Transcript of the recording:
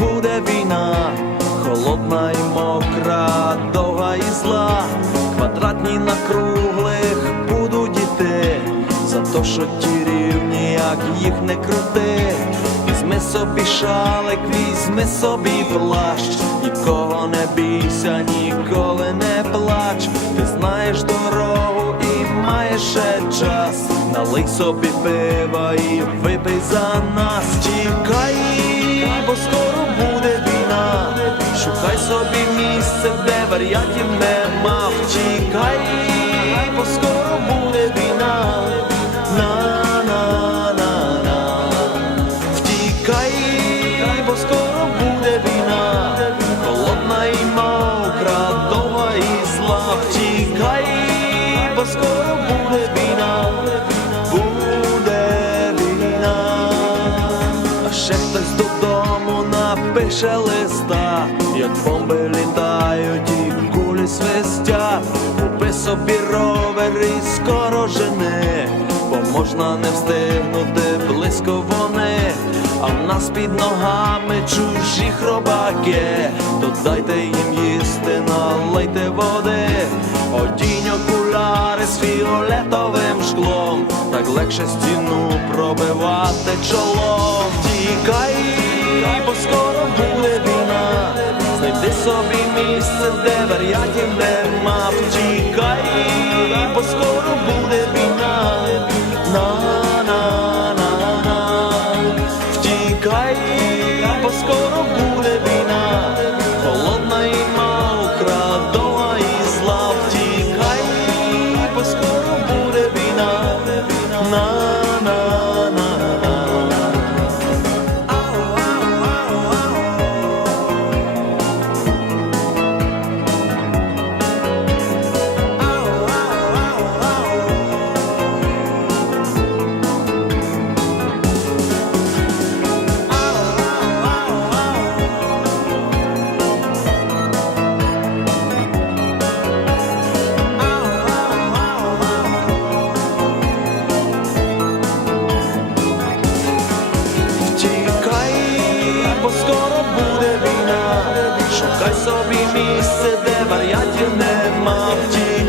буде війна, холодна і мокра, довга і зла, квадратні на круглих будуть іти, за то, що ті рівні, як їх не крути. Візьми собі шалик, візьми собі плащ, нікого не бійся, ніколи не плач. Ти знаєш дорогу і маєш ще час. Налий собі пива і випий за нас. Тікай, бо скоро буде війна. Шукай собі місце, де варіантів нема. Втікай, бо скоро буде війна. На-на-на-на. Бо скоро буде війна, холодна і мокра, довга і зла. Втікай, бо скоро буде напише листа, як бомби літають і кулі свистять. Купи собі ровер і скоро жени, бо можна не встигнути близько вони, а в нас під ногами чужі хробаки, то дайте їм їсти, налийте води, одінь окуляри з фіолетовим шклом, так легше стіну пробивати чолом. Тікай, варіантів нема. Втікай, бо скоро буде собі місце, де варіантів нема. Втікай,